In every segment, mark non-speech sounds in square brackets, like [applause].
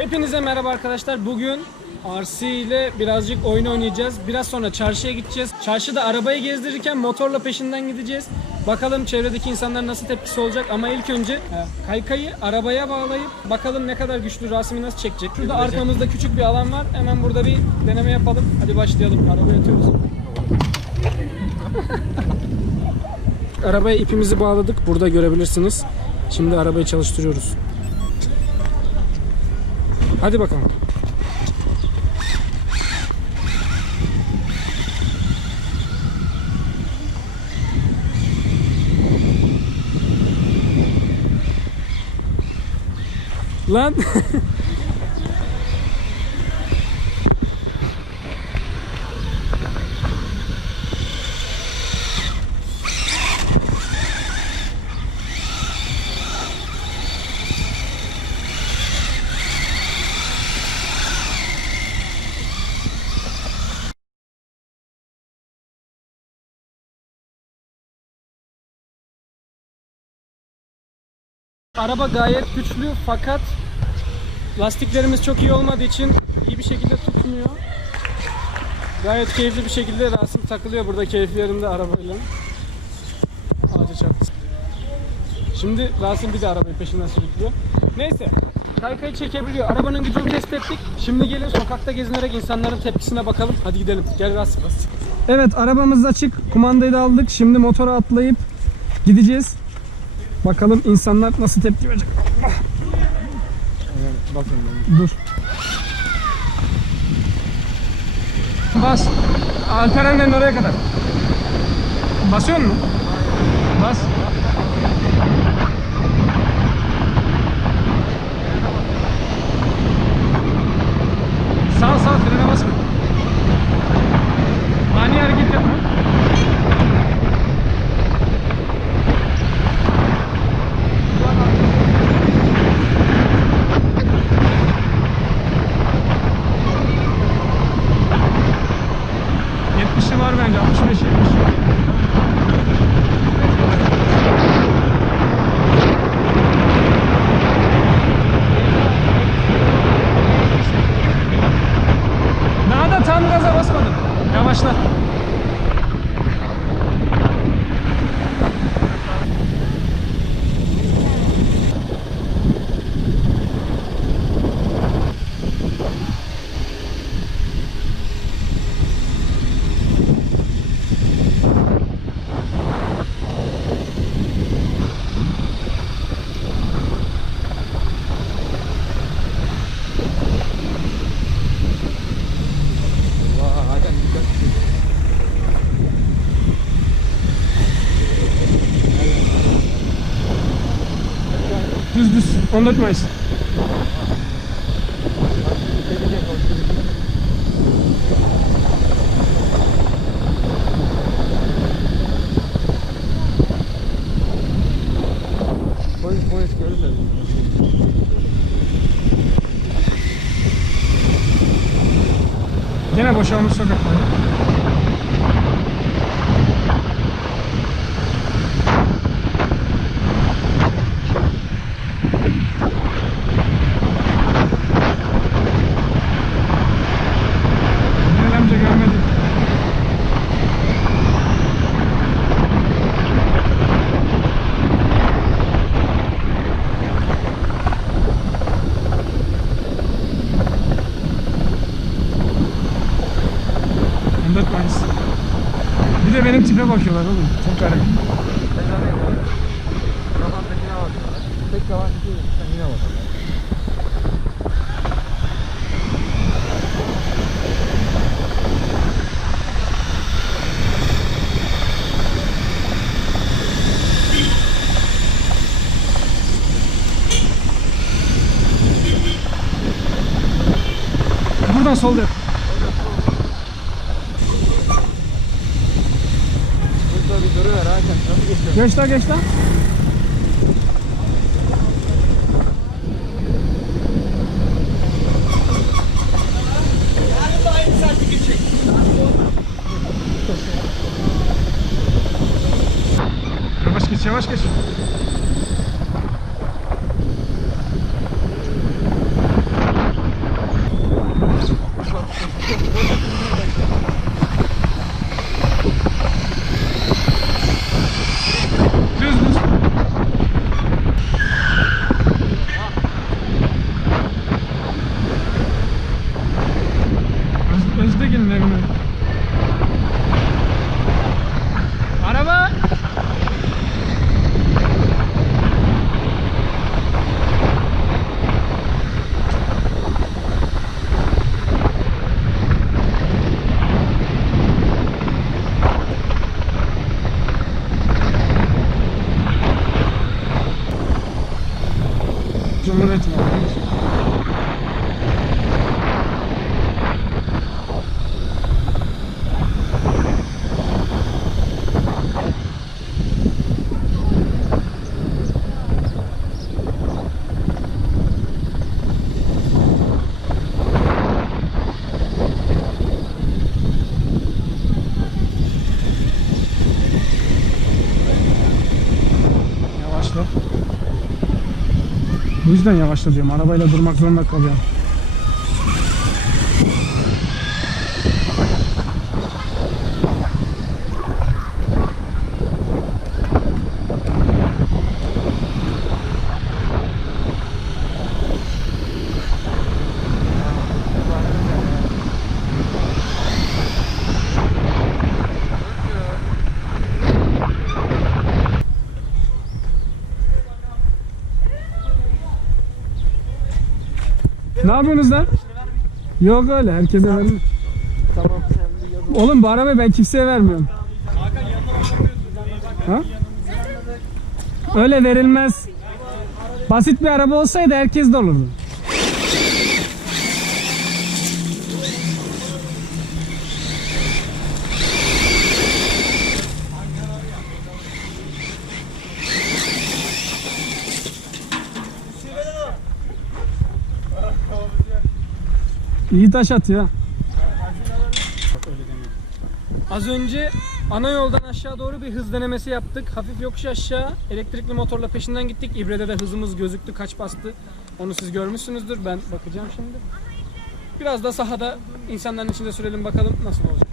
Hepinize merhaba arkadaşlar. Bugün RC ile birazcık oyun oynayacağız. Biraz sonra çarşıya gideceğiz. Çarşıda arabayı gezdirirken motorla peşinden gideceğiz. Bakalım çevredeki insanların nasıl tepkisi olacak ama ilk önce e, kaykayı arabaya bağlayıp bakalım ne kadar güçlü Rasim'i nasıl çekecek. Şurada arkamızda küçük bir alan var. Hemen burada bir deneme yapalım. Hadi başlayalım. Arabaya atıyoruz. Arabaya ipimizi bağladık. Burada görebilirsiniz. Şimdi arabayı çalıştırıyoruz. Hadi bakalım. Lan [laughs] Araba gayet güçlü fakat lastiklerimiz çok iyi olmadığı için iyi bir şekilde tutmuyor. Gayet keyifli bir şekilde Rasim takılıyor burada keyif yerinde arabayla. Ağaca çarptı. Şimdi Rasim bir de arabayı peşinden sürüklüyor. Neyse. Kaykayı çekebiliyor. Arabanın gücünü test ettik. Şimdi gelin sokakta gezinerek insanların tepkisine bakalım. Hadi gidelim. Gel Rasim. Evet arabamız açık. Kumandayı da aldık. Şimdi motora atlayıp gideceğiz. Bakalım insanlar nasıl tepki verecek. Dur. Bas. Alperen'den oraya kadar. Basıyor musun? Bas. 14 Mayıs. Polis polis görürler. Yine boşalmış sokaklar. 14 Mayıs. Bir de benim tipe bakıyorlar oğlum. Çok garip. Yabancıya bakıyorlar. Tek yabancı yine bakıyorlar. Buradan sol yap. Geç la geç la. Yavaş geç yavaş geç. Bu yüzden yavaşla diyorum. Arabayla durmak zorunda kalıyorum. Ne yapıyorsunuz lan? Yok öyle herkese vermiyorum. Tamam. Oğlum bu arabayı ben kimseye vermiyorum. Ha? Öyle verilmez. Basit bir araba olsaydı herkes de olurdu. İyi taş atıyor. Az önce ana yoldan aşağı doğru bir hız denemesi yaptık. Hafif yokuş aşağı elektrikli motorla peşinden gittik. İbre'de de hızımız gözüktü kaç bastı. Onu siz görmüşsünüzdür. Ben bakacağım şimdi. Biraz da sahada insanların içinde sürelim bakalım nasıl olacak.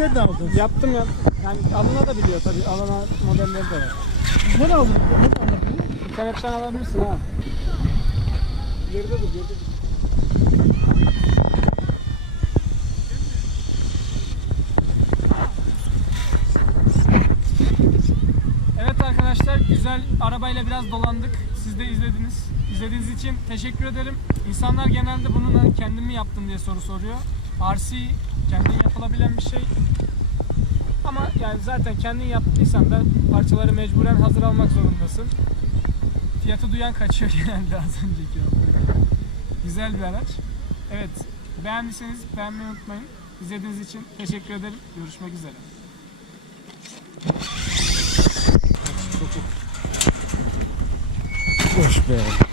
Nereden aldınız? Yaptım ya. Yani alına da biliyor tabii. Alana modelleri de var. Nereden aldınız? Nereden aldınız? İnternetten alabilirsin ha. Geride dur, geride dur. Evet arkadaşlar güzel arabayla biraz dolandık. Siz de izlediniz. İzlediğiniz için teşekkür ederim. İnsanlar genelde bunun hani kendim mi yaptım diye soru soruyor. RC kendin yapılabilen bir şey. Ama yani zaten kendin yaptıysan da parçaları mecburen hazır almak zorundasın. Fiyatı duyan kaçıyor [laughs] genelde az önceki olduğu. Güzel bir araç. Evet, beğendiyseniz beğenmeyi unutmayın. İzlediğiniz için teşekkür ederim. Görüşmek üzere. Koş be.